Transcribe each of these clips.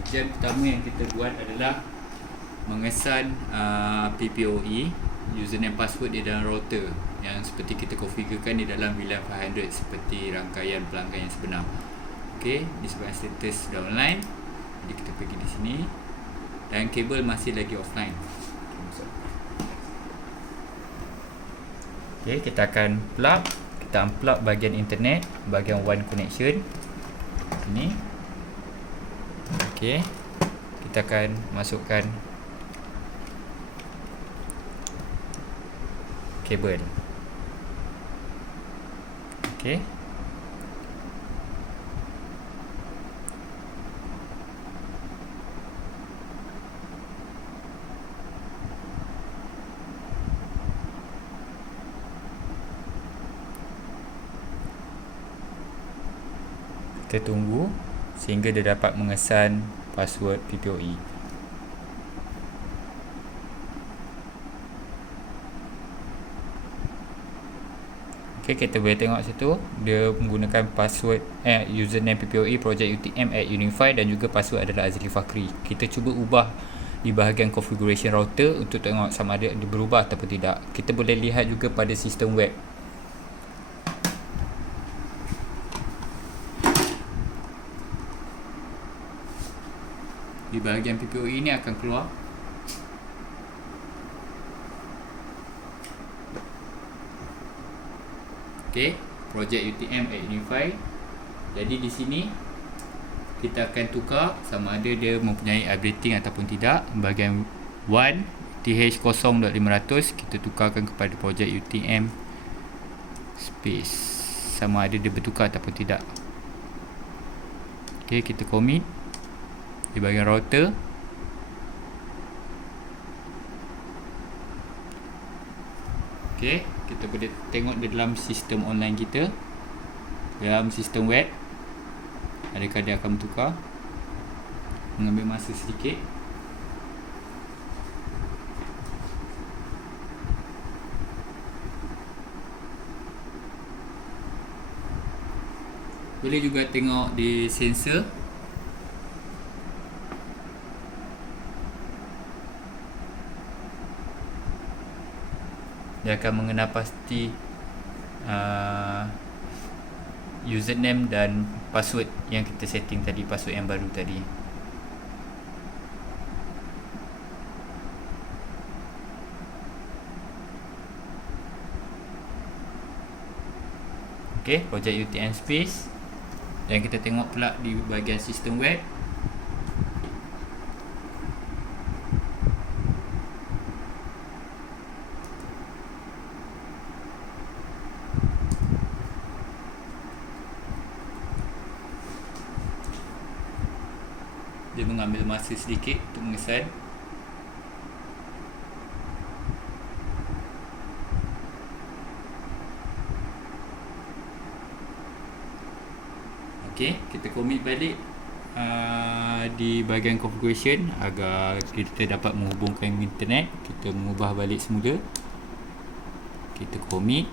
Ujian pertama yang kita buat adalah mengesan PPOE, username password di dalam router yang seperti kita configurekan di dalam VLAN 500 seperti rangkaian pelanggan yang sebenar. Okey, disebabkan status sudah online, jadi kita pergi di sini dan kabel masih lagi offline. Okey, kita akan plug, kita unplug bahagian internet, bahagian WAN connection ini. Okey, kita akan masukkan kabel. Okey, kita tunggu sehingga dia dapat mengesan password PPOE. Okey, kita boleh tengok situ dia menggunakan password username PPOE project UTM @Unify dan juga password adalah Azli Fakri. Kita cuba ubah di bahagian configuration router untuk tengok sama ada dia berubah ataupun tidak. Kita boleh lihat juga pada sistem web. Di bahagian PPOE ini akan keluar okey, project UTM @Unify. Jadi di sini kita akan tukar sama ada dia mempunyai updating ataupun tidak. Bahagian 1 TH0.500 kita tukarkan kepada project UTM space, sama ada dia bertukar ataupun tidak. Okey, kita commit di bahagian router. Okey, kita boleh tengok di dalam sistem online kita, dalam sistem web, adakah dia akan bertukar. Mengambil masa sedikit. Boleh juga tengok di sensor. Dia akan mengenal pasti username dan password yang kita setting tadi, password yang baru tadi. Okey, project UTM space. Dan kita tengok pula di bahagian sistem web. Dia mengambil masa sedikit untuk mengesan. Okey, kita commit balik di bahagian configuration agar kita dapat menghubungkan internet. Kita mengubah balik semula. Kita commit.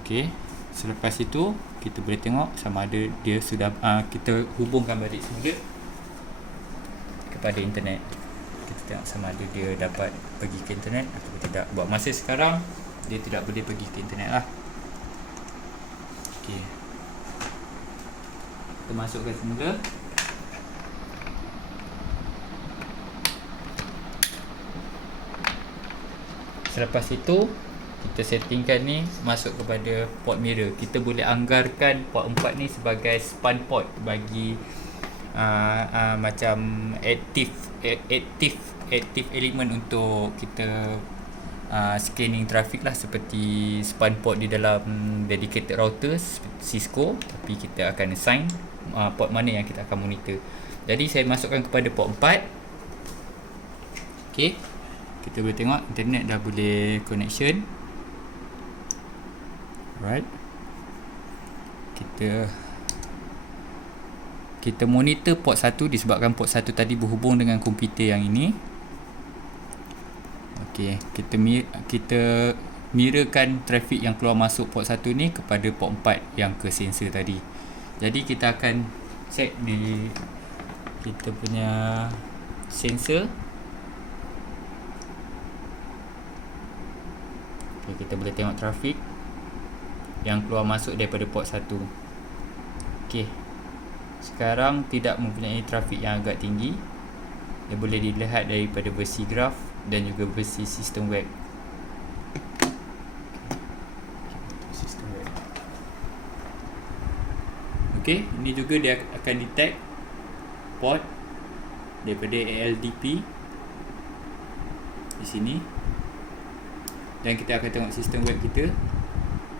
Okey, selepas itu kita boleh tengok sama ada dia sudah kita hubungkan balik semula kepada internet. Kita tengok sama ada dia dapat pergi ke internet atau tidak. Buat masa sekarang dia tidak boleh pergi ke internet lah. Okey, kita masukkan semula. Selepas itu kita settingkan ni masuk kepada port mirror. Kita boleh anggarkan port 4 ni sebagai span port bagi macam active element untuk kita scanning traffic lah, seperti span port di dalam dedicated routers Cisco, tapi kita akan assign port mana yang kita akan monitor. Jadi saya masukkan kepada port 4. Okey, kita boleh tengok internet dah boleh connection. Right, kita monitor port 1 disebabkan port 1 tadi berhubung dengan komputer yang ini. Ok, Okay, kita mirrorkan trafik yang keluar masuk port 1 ni kepada port 4 yang ke sensor tadi. Jadi kita akan check di kita punya sensor. Okay, kita boleh tengok trafik yang keluar masuk daripada port 1. Okay, sekarang tidak mempunyai trafik yang agak tinggi. Dia boleh dilihat daripada versi graf dan juga versi sistem web. Okey, ini juga dia akan detect port daripada ALDP di sini. Dan kita akan tengok sistem web kita,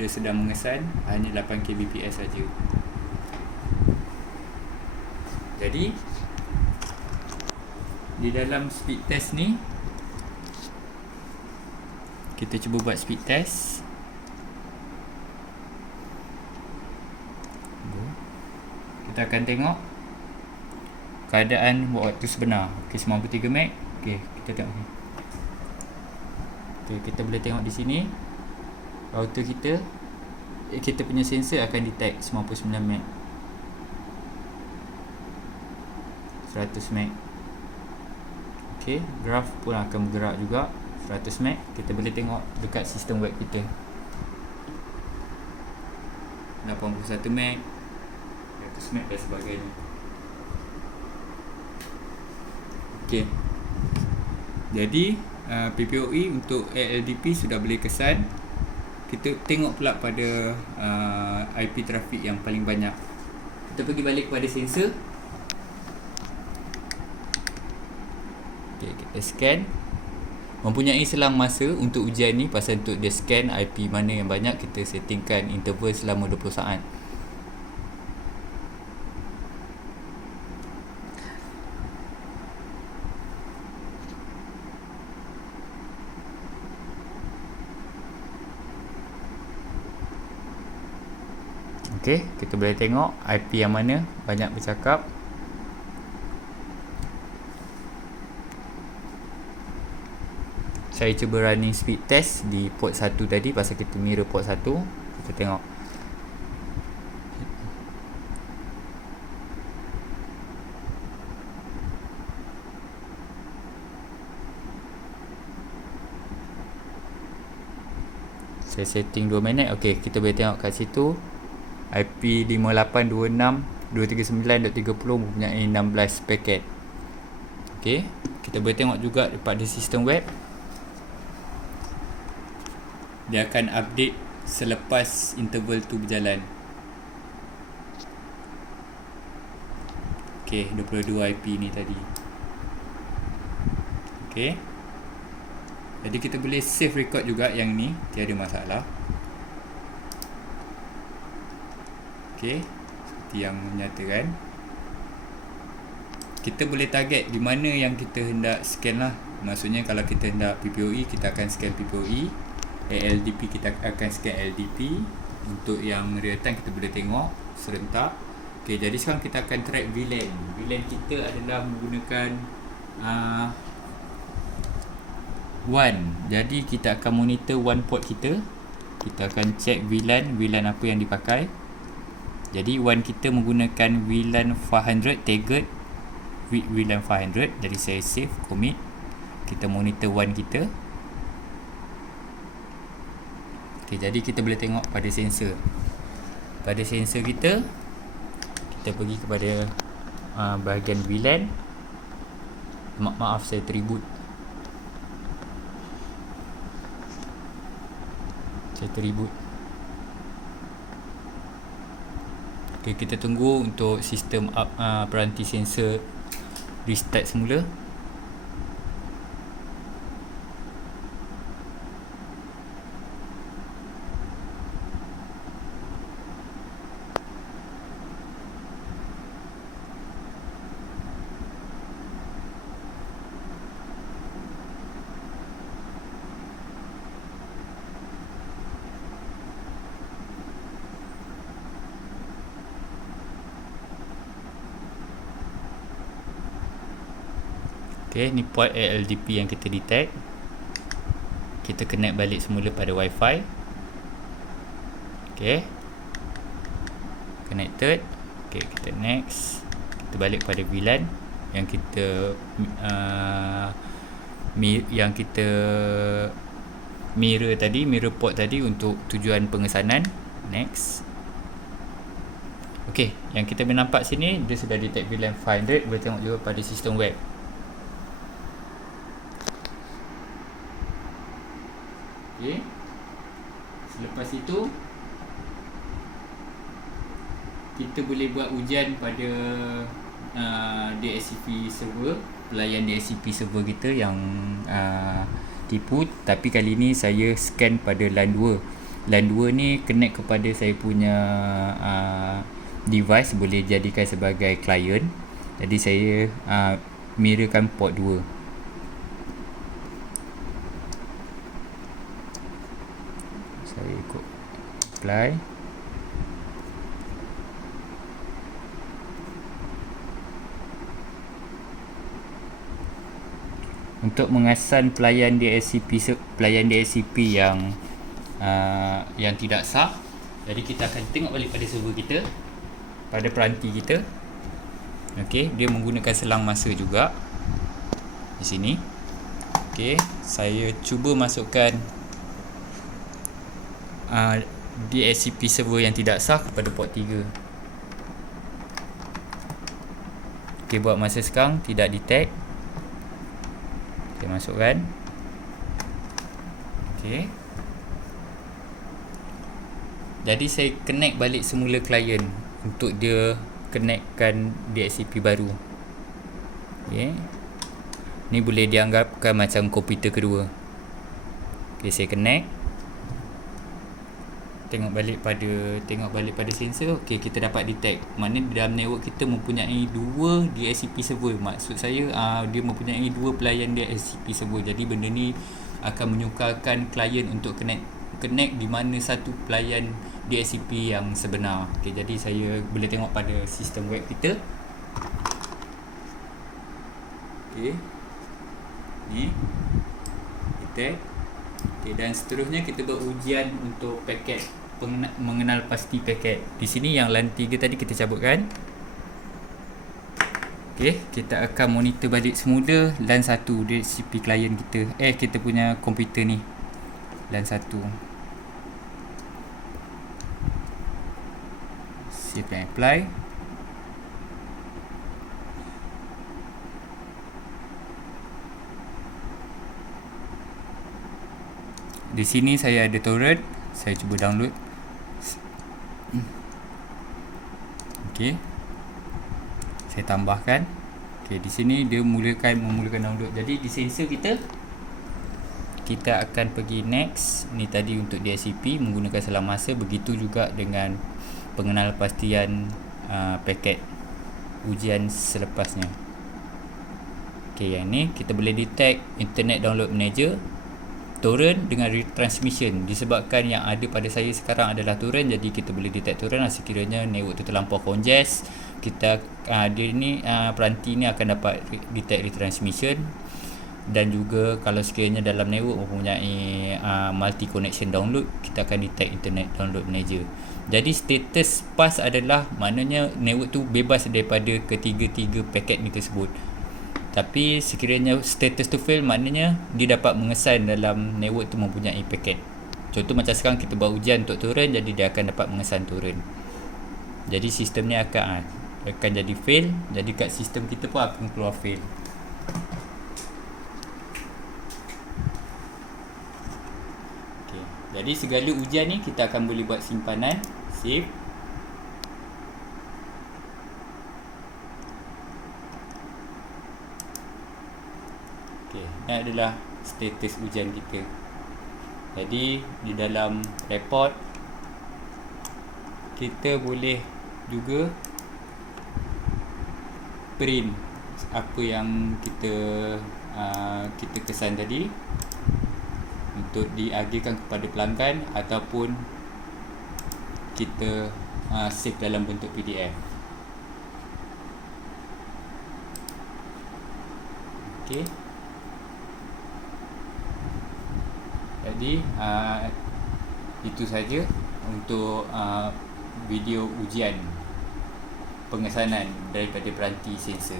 dia sedang mengesan hanya 8 kbps saja. Jadi di dalam speed test ni, kita cuba buat speed test. Kita akan tengok keadaan waktu sebenar. Okey, 93 meg. Okey, kita tengok ni. Okey, kita boleh tengok di sini router kita punya sensor akan detect 99 meg, 100 meg. Okey, graf pun akan bergerak juga 100 meg. Kita boleh tengok dekat sistem web kita 81 meg, 100 meg dan sebagainya. Okey, jadi PPOE untuk ALDP sudah boleh kesan. Kita tengok pula pada IP trafik yang paling banyak. Kita pergi balik kepada sensor. Okay, kita scan. Mempunyai selang masa untuk ujian ni, pasal untuk dia scan IP mana yang banyak, kita settingkan interval selama 20 saat. Okey, kita boleh tengok IP yang mana banyak bercakap. Saya cuba running speed test di port 1 tadi, pasal kita mirror port 1. Kita tengok. Saya setting 2 minit. Okey, kita boleh tengok kat situ IP 5826.239.30 mempunyai 16 paket. Okey, kita boleh tengok juga pada sistem web. Dia akan update selepas interval tu berjalan. Okey, 22 IP ni tadi. Okey, jadi kita boleh save record juga yang ni, tiada masalah. Okey, seperti yang menyatakan. Kita boleh target di mana yang kita hendak scan lah. Maksudnya kalau kita hendak PPOE, kita akan scan PPOE. ALDP, kita akan scan LDP. Untuk yang real time, kita boleh tengok serentak. Okey, jadi sekarang kita akan track VLAN. VLAN kita adalah menggunakan WAN. Jadi kita akan monitor WAN port kita. Kita akan check VLAN apa yang dipakai. Jadi WAN kita menggunakan VLAN 500 tagged with VLAN 500. Jadi saya save, commit. Kita monitor WAN kita. Okay, jadi kita boleh tengok pada sensor. Pada sensor kita pergi kepada bahagian VLAN. Maaf, saya terreboot. Okay, kita tunggu untuk sistem peranti sensor restart semula. Okay, ni port ALDP yang kita detect. kita connect balik semula pada wifi. Okay, connected. Okay, kita next. Kita balik pada VLAN yang kita mirror port tadi untuk tujuan pengesanan. Next. Okay, yang kita boleh nampak sini dia sudah detect VLAN 500. Boleh tengok juga pada sistem web. Okay, selepas itu kita boleh buat ujian pada DHCP server, pelayan DHCP server kita yang tipu. Tapi kali ni saya scan pada LAN 2. LAN 2 ni connect kepada saya punya device, boleh jadikan sebagai client. Jadi saya mirrorkan port 2. Saya ikut apply. Untuk mengasan pelayan DHCP yang tidak sah, jadi kita akan tengok balik pada server kita, pada peranti kita. Okey, dia menggunakan selang masa juga di sini. Okey, saya cuba masukkan DHCP server yang tidak sah kepada port 3. Okey, buat masa sekarang tidak detect. Saya masukkan. Okey. Jadi saya connect balik semula client untuk dia connectkan DHCP baru. Okey. Ni boleh dianggapkan macam komputer kedua. Okey, saya connect. Tengok balik pada sensor. Okey, kita dapat detect mana dalam network kita mempunyai 2 DHCP server. Maksud saya dia mempunyai 2 pelayan DHCP server. Jadi benda ni akan menyukarkan klien untuk connect di mana satu pelayan DHCP yang sebenar. Okey, jadi saya boleh tengok pada sistem web kita. Okey. Ni detect. Okay, dan seterusnya kita buat ujian untuk paket, mengenal pasti paket. Di sini yang LAN 3 tadi kita cabutkan. Okey, kita akan monitor balik semula LAN 1 DHCP client kita. Kita punya komputer ni. LAN 1. Save and apply. Di sini saya ada torrent, saya cuba download. Okey. Saya tambahkan. Okey, di sini dia memulakan download. Jadi di sensor kita akan pergi next. Ni tadi untuk DHCP menggunakan selang masa, begitu juga dengan pengenalpastian paket ujian selepasnya. Okey, yang ni kita boleh detect Internet Download Manager, torrent dengan retransmission. Disebabkan yang ada pada saya sekarang adalah torrent, jadi kita boleh detect torrent sekiranya network tu terlampau congest. Kita peranti ni akan dapat detect retransmission. Dan juga kalau sekiranya dalam network mempunyai multi connection download, kita akan detect Internet Download Manager. Jadi status pass adalah maknanya network tu bebas daripada ketiga-tiga paket ni tersebut. Tapi sekiranya status tu fail, maknanya dia dapat mengesan dalam network tu mempunyai paket. Contoh macam sekarang kita buat ujian untuk torrent, jadi dia akan dapat mengesan torrent. Jadi sistem ni akan jadi fail. Jadi kat sistem kita pun akan keluar fail. Okay. Jadi segala ujian ni kita akan boleh buat simpanan, save. Ini adalah status ujian kita. Jadi di dalam report kita boleh juga print apa yang kita kesan tadi untuk diagihkan kepada pelanggan, ataupun kita save dalam bentuk PDF. Okey. Jadi itu saja untuk video ujian pengesanan daripada peranti sensor.